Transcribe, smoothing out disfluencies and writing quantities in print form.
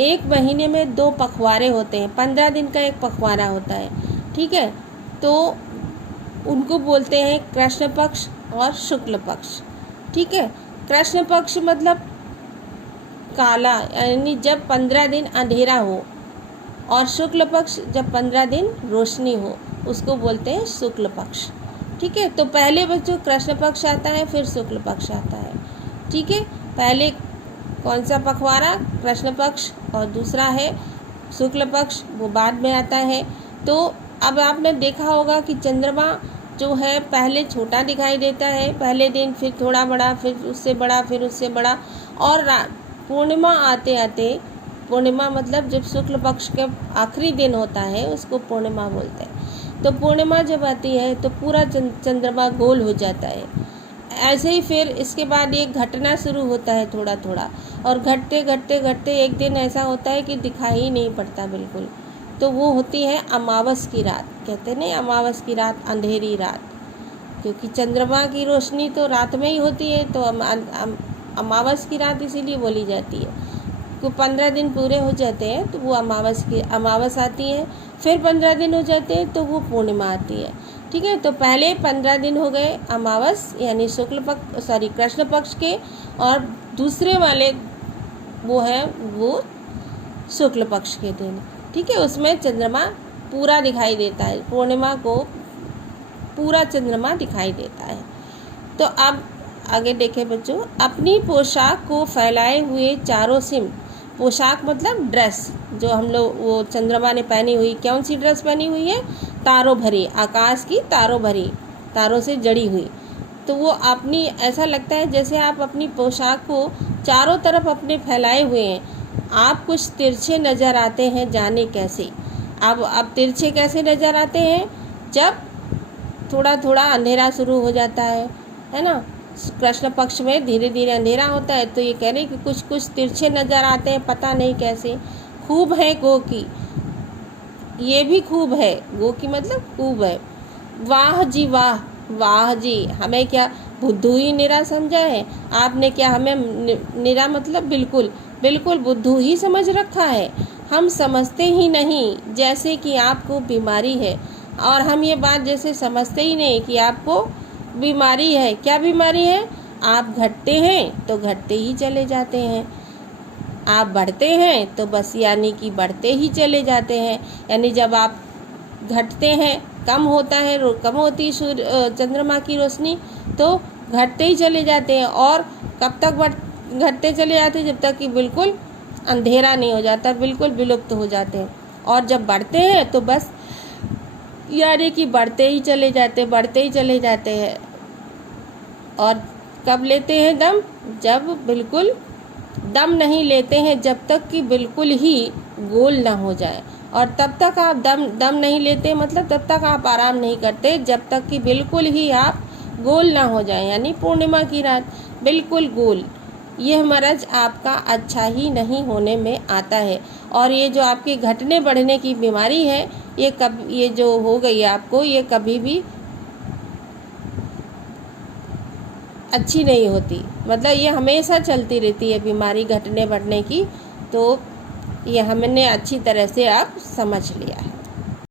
एक महीने में 2 पखवाड़े होते हैं, 15 दिन का एक पखवाड़ा होता है, ठीक है। तो उनको बोलते हैं कृष्ण पक्ष और शुक्ल पक्ष, ठीक है। कृष्ण पक्ष मतलब काला, यानी जब 15 दिन अंधेरा हो, और शुक्ल पक्ष जब 15 दिन रोशनी हो, उसको बोलते हैं शुक्ल पक्ष, ठीक है। तो पहले बच्चों कृष्ण पक्ष आता है, फिर शुक्ल पक्ष आता है, ठीक है। पहले कौन सा पखवाड़ा? कृष्ण पक्ष, और दूसरा है शुक्ल पक्ष, वो बाद में आता है। तो अब आपने देखा होगा कि चंद्रमा जो है पहले छोटा दिखाई देता है पहले दिन, फिर थोड़ा बड़ा, फिर उससे बड़ा, फिर उससे बड़ा, और पूर्णिमा आते आते, पूर्णिमा मतलब जब शुक्ल पक्ष का आखिरी दिन होता है उसको पूर्णिमा बोलते हैं। तो पूर्णिमा जब आती है तो पूरा चंद्रमा गोल हो जाता है। ऐसे ही फिर इसके बाद एक घटना शुरू होता है थोड़ा थोड़ा, और घटते घटते घटते एक दिन ऐसा होता है कि दिखाई ही नहीं पड़ता बिल्कुल। तो वो होती है अमावस की रात, कहते नहीं अमावस की रात, अंधेरी रात, क्योंकि चंद्रमा की रोशनी तो रात में ही होती है, तो अमावस की रात इसीलिए बोली जाती है। तो 15 दिन पूरे हो जाते हैं तो वो अमावस आती है, फिर 15 दिन हो जाते हैं तो वो पूर्णिमा आती है, ठीक है। तो पहले 15 दिन हो गए अमावस यानी कृष्ण पक्ष के, और दूसरे वाले वो शुक्ल पक्ष के दिन, ठीक है। उसमें चंद्रमा पूरा दिखाई देता है, पूर्णिमा को पूरा चंद्रमा दिखाई देता है। तो अब आगे देखें बच्चों, अपनी पोशाक को फैलाए हुए चारों सिम, पोशाक मतलब ड्रेस, जो हम लोग वो चंद्रमा ने पहनी हुई, कौन सी ड्रेस पहनी हुई है? तारों भरी, आकाश की तारों भरी, तारों से जड़ी हुई। तो वो अपनी, ऐसा लगता है जैसे आप अपनी पोशाक को चारों तरफ अपने फैलाए हुए हैं। आप कुछ तिरछे नज़र आते हैं, जाने कैसे। अब तिरछे कैसे नज़र आते हैं? जब थोड़ा थोड़ा अंधेरा शुरू हो जाता है ना। कृष्ण पक्ष में धीरे धीरे अंधेरा होता है, तो ये कह रहे हैं कि कुछ कुछ तिरछे नज़र आते हैं, पता नहीं कैसे। खूब है गो की, ये भी खूब है, गो की मतलब खूब है। वाह जी वाह, वाह जी, हमें क्या बुद्धू ही निरा समझा है आपने? क्या हमें निरा मतलब बिल्कुल बिल्कुल बुद्धू ही समझ रखा है? हम समझते ही नहीं जैसे कि आपको बीमारी है, और हम ये बात जैसे समझते ही नहीं कि आपको बीमारी है। क्या बीमारी है? आप घटते हैं तो घटते ही चले जाते हैं, आप बढ़ते हैं तो बस यानी कि बढ़ते ही चले जाते हैं। यानी जब आप घटते हैं, कम होता है, कम होती चंद्रमा की रोशनी, तो घटते ही चले जाते हैं। और कब तक घटते चले जाते हैं? जब तक कि बिल्कुल अंधेरा नहीं हो जाता, बिल्कुल विलुप्त हो जाते हैं। और जब बढ़ते हैं तो बस यानी कि बढ़ते ही चले जाते, बढ़ते ही चले जाते हैं। और कब लेते हैं दम? जब बिल्कुल दम नहीं लेते हैं, जब तक कि बिल्कुल ही गोल ना हो जाए। और तब तक आप दम नहीं लेते, मतलब तब तक आप आराम नहीं करते जब तक कि बिल्कुल ही आप गोल ना हो जाए, यानी पूर्णिमा की रात बिल्कुल गोल। यह मरज आपका अच्छा ही नहीं होने में आता है। और ये जो आपके घटने बढ़ने की बीमारी है, ये जो हो गई आपको, ये कभी भी अच्छी नहीं होती, मतलब ये हमेशा चलती रहती है बीमारी घटने बढ़ने की। तो ये हमने अच्छी तरह से अब समझ लिया है।